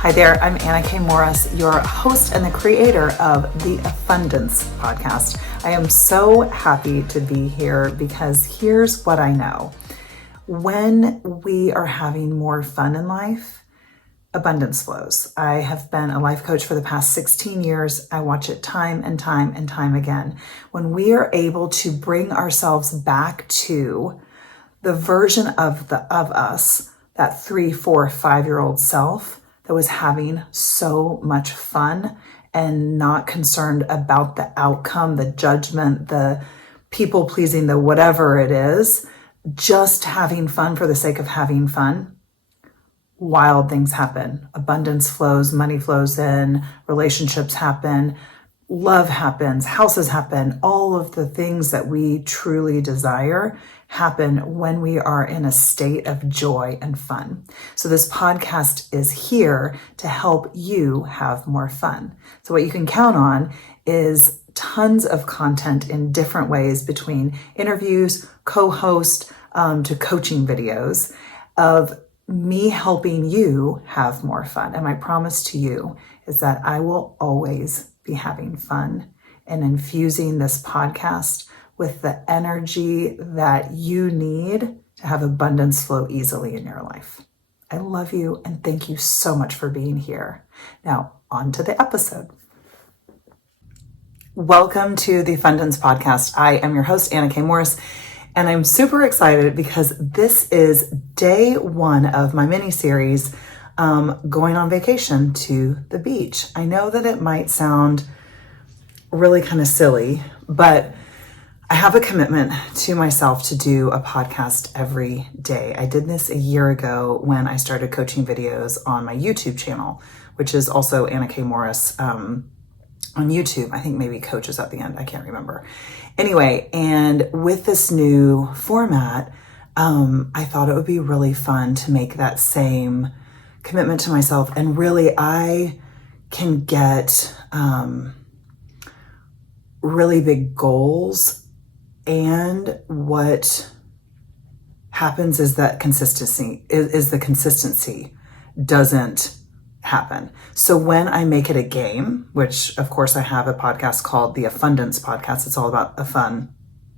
Hi there, I'm Anna K. Morris, your host and the creator of the Afundance podcast. I am so happy to be here because here's what I know. When we are having more fun in life, abundance flows. I have been a life coach for the past 16 years. I watch it time and time and time again. When we are able to bring ourselves back to the version of us, that 3, 4, 5-year-old self, that was having so much fun and not concerned about the outcome, the judgment, the people pleasing, the whatever it is, just having fun for the sake of having fun, wild things happen. Abundance flows, money flows in, relationships happen, love happens, houses happen, all of the things that we truly desire happen when we are in a state of joy and fun. So this podcast is here to help you have more fun. So what you can count on is tons of content in different ways, between interviews, co-host, to coaching videos of me helping you have more fun. And my promise to you is that I will always be having fun and infusing this podcast with the energy that you need to have abundance flow easily in your life. I love you and thank you so much for being here. Now, on to the episode. Welcome to the Afundance podcast. I am your host, Anna K. Morris, and I'm super excited because this is day 1 of my mini-series, going on vacation to the beach. I know that it might sound really kind of silly, but I have a commitment to myself to do a podcast every day. I did this a year ago when I started coaching videos on my YouTube channel, which is also Anna K. Morris on YouTube. I think maybe coach is at the end. I can't remember. Anyway, and with this new format, I thought it would be really fun to make that same commitment to myself. And really, I can get really big goals. And what happens is that consistency doesn't happen. So when I make it a game, which of course I have a podcast called the Afundance podcast, it's all about a fun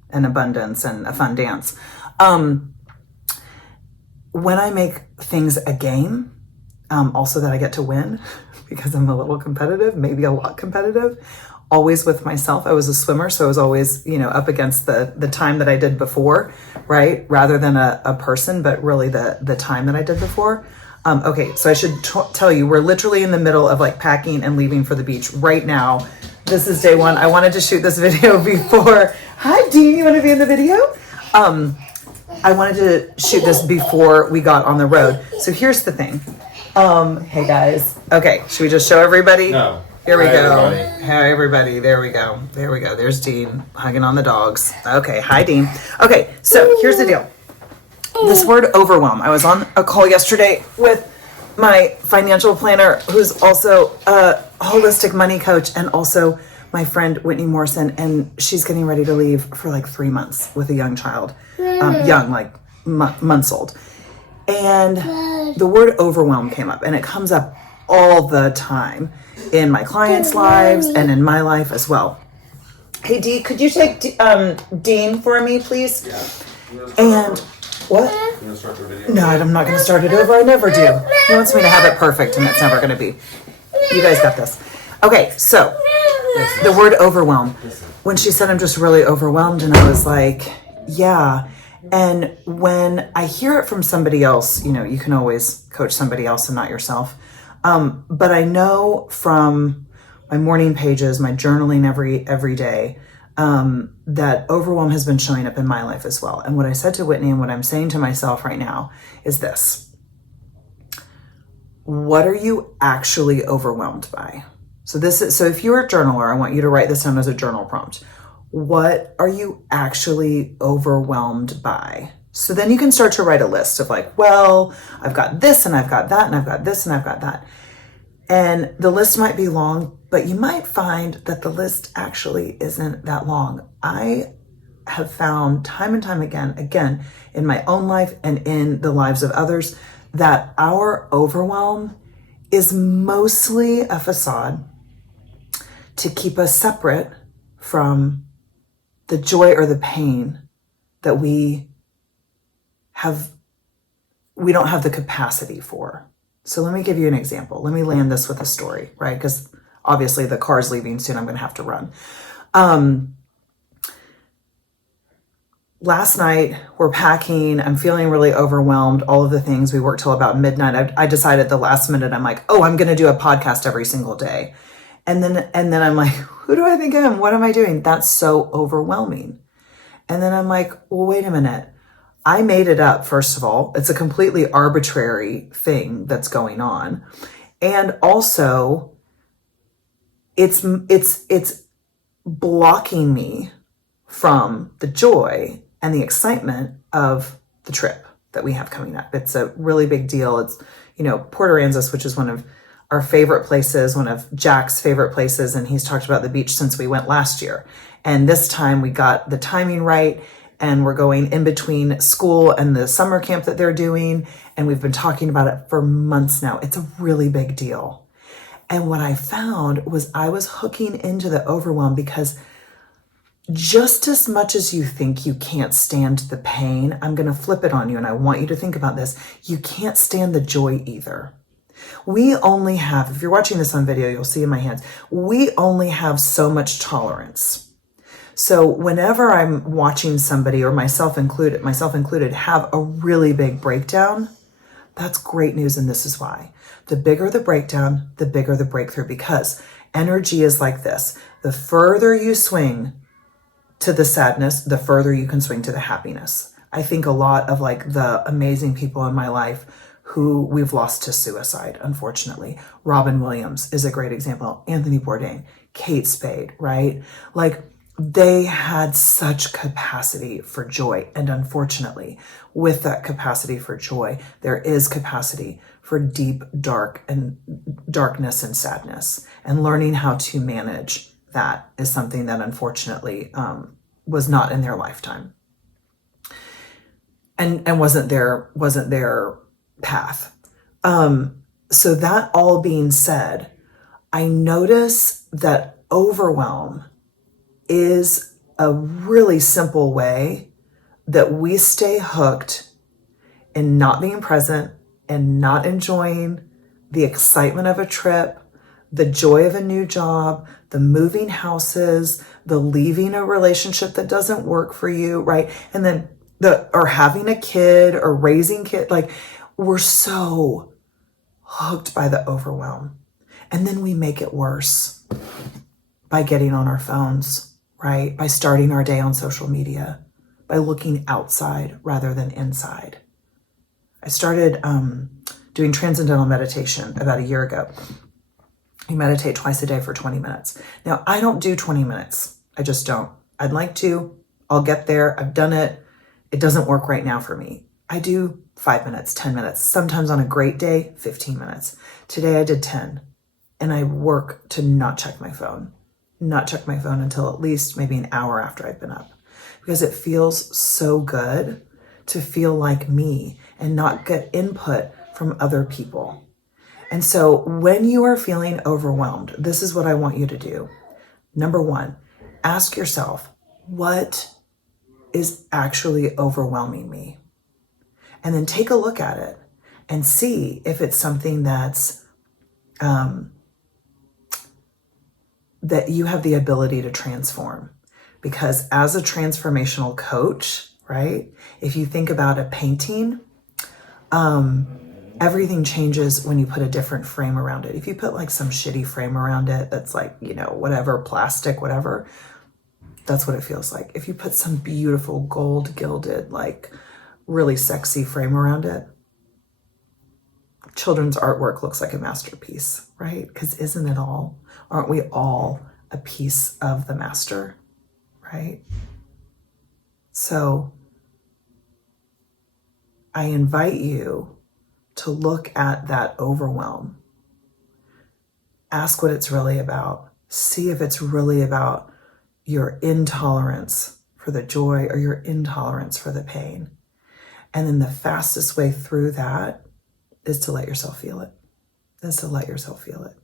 and abundance and a fun dance. When I make things a game, also that I get to win because I'm a little competitive, maybe a lot competitive, always with myself. I was a swimmer, so I was always, up against the time that I did before, right? Rather than a person, but really the time that I did before. Okay, so I should tell you, we're literally in the middle of packing and leaving for the beach right now. This is day 1. I wanted to shoot this video before. Hi, Dean, you want to be in the video? I wanted to shoot this before we got on the road. So here's the thing. Hey guys. Okay, should we just show everybody? No. Here we go. Everybody. Hi, everybody. There we go. There's Dean hugging on the dogs. Okay. Hi, Dean. Okay. So here's the deal. This word overwhelm. I was on a call yesterday with my financial planner, who's also a holistic money coach, and also my friend Whitney Morrison. And she's getting ready to leave for 3 months with a young child, months old. And the word overwhelm came up, and it comes up all the time in my clients' lives and in my life as well. Hey, Dee, could you take Dean for me, please? Yeah. And what? You going to start the video? No, I'm not going to start it over. I never do. He wants me to have it perfect, and it's never going to be. You guys got this. Okay, so the word overwhelm. When she said I'm just really overwhelmed, and I was like, yeah. And when I hear it from somebody else, you can always coach somebody else and not yourself. But I know from my morning pages, my journaling every day, that overwhelm has been showing up in my life as well. And what I said to Whitney and what I'm saying to myself right now is this: what are you actually overwhelmed by? So if you're a journaler, I want you to write this down as a journal prompt. What are you actually overwhelmed by? So then you can start to write a list of I've got this and I've got that and I've got this and I've got that. And the list might be long, but you might find that the list actually isn't that long. I have found time and time again, in my own life and in the lives of others, that our overwhelm is mostly a facade to keep us separate from the joy or the pain that we don't have the capacity for. So let me give you an example. Let me land this with a story, right? Because obviously the car's leaving soon. I'm going to have to run. Last night we're packing. I'm feeling really overwhelmed. All of the things, we worked till about midnight. I decided the last minute, I'm like, oh, I'm going to do a podcast every single day. And then I'm like, who do I think I am? What am I doing? That's so overwhelming. And then I'm like, well, wait a minute. I made it up, first of all. It's a completely arbitrary thing that's going on. And also, it's blocking me from the joy and the excitement of the trip that we have coming up. It's a really big deal. It's, Port Aransas, which is one of our favorite places, one of Jack's favorite places. And he's talked about the beach since we went last year. And this time we got the timing right. And we're going in between school and the summer camp that they're doing. And we've been talking about it for months now. It's a really big deal. And what I found was I was hooking into the overwhelm because just as much as you think you can't stand the pain, I'm going to flip it on you. And I want you to think about this. You can't stand the joy either. We only have, if you're watching this on video, you'll see in my hands, we only have so much tolerance. So whenever I'm watching somebody, or myself included, have a really big breakdown, that's great news. And this is why. The bigger the breakdown, the bigger the breakthrough, because energy is like this. The further you swing to the sadness, the further you can swing to the happiness. I think a lot of like the amazing people in my life who we've lost to suicide, unfortunately. Robin Williams is a great example. Anthony Bourdain, Kate Spade, right? Like, they had such capacity for joy. And unfortunately, with that capacity for joy, there is capacity for deep, darkness and sadness. And learning how to manage that is something that unfortunately was not in their lifetime. And wasn't their path. So that all being said, I notice that overwhelm is a really simple way that we stay hooked in not being present and not enjoying the excitement of a trip, the joy of a new job, the moving houses, the leaving a relationship that doesn't work for you, right? And then or having a kid or raising kid, like, we're so hooked by the overwhelm. And then we make it worse by getting on our phones, right? By starting our day on social media, by looking outside rather than inside. I started doing transcendental meditation about a year ago. You meditate twice a day for 20 minutes. Now, I don't do 20 minutes. I just don't. I'd like to. I'll get there. I've done it. It doesn't work right now for me. I do 5 minutes, 10 minutes. Sometimes on a great day, 15 minutes. Today I did 10. And I work to not check my phone until at least maybe an hour after I've been up, because it feels so good to feel like me and not get input from other people. And so when you are feeling overwhelmed, this is what I want you to do. Number one, ask yourself, what is actually overwhelming me? And then take a look at it and see if it's something that's that you have the ability to transform. Because as a transformational coach, right, if you think about a painting, everything changes when you put a different frame around it. If you put like some shitty frame around it that's like, whatever, plastic, whatever, that's what it feels like. If you put some beautiful gold gilded, like really sexy frame around it, children's artwork looks like a masterpiece, right? Because isn't it all? Aren't we all a piece of the master, right? So I invite you to look at that overwhelm. Ask what it's really about. See if it's really about your intolerance for the joy or your intolerance for the pain. And then the fastest way through that is to let yourself feel it. is to let yourself feel it.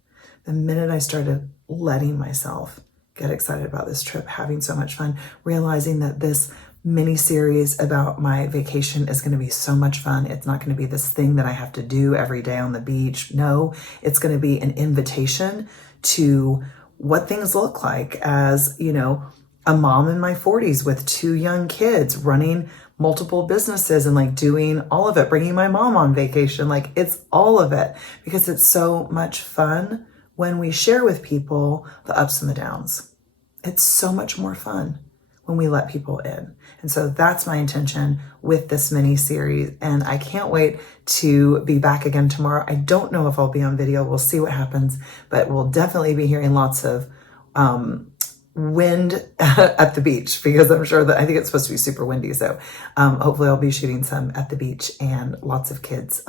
The minute I started letting myself get excited about this trip, having so much fun, realizing that this mini series about my vacation is going to be so much fun. It's not going to be this thing that I have to do every day on the beach. No, it's going to be an invitation to what things look like as, you know, a mom in my 40s with 2 young kids, running multiple businesses and like doing all of it, bringing my mom on vacation. Like, it's all of it, because it's so much fun when we share with people the ups and the downs. It's so much more fun when we let people in. And so that's my intention with this mini series. And I can't wait to be back again tomorrow. I don't know if I'll be on video. We'll see what happens, but we'll definitely be hearing lots of wind at the beach, because I'm sure that I think it's supposed to be super windy. So hopefully I'll be shooting some at the beach, and lots of kids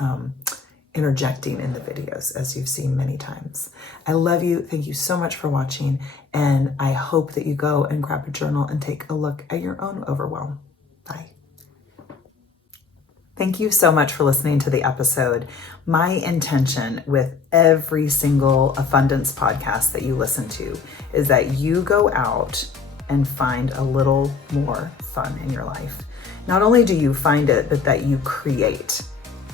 interjecting in the videos, as you've seen many times. I love you. Thank you so much for watching. And I hope that you go and grab a journal and take a look at your own overwhelm. Bye. Thank you so much for listening to the episode. My intention with every single Afundance podcast that you listen to is that you go out and find a little more fun in your life. Not only do you find it, but that you create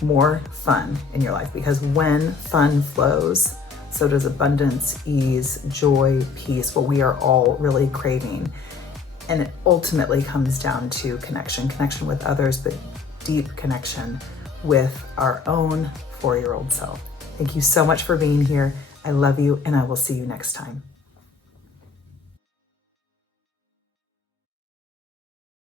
more fun in your life, because when fun flows, so does abundance, ease, joy, peace, what we are all really craving. And it ultimately comes down to connection with others, but deep connection with our own 4-year-old self. Thank you so much for being here. I love you, and I will see you next time.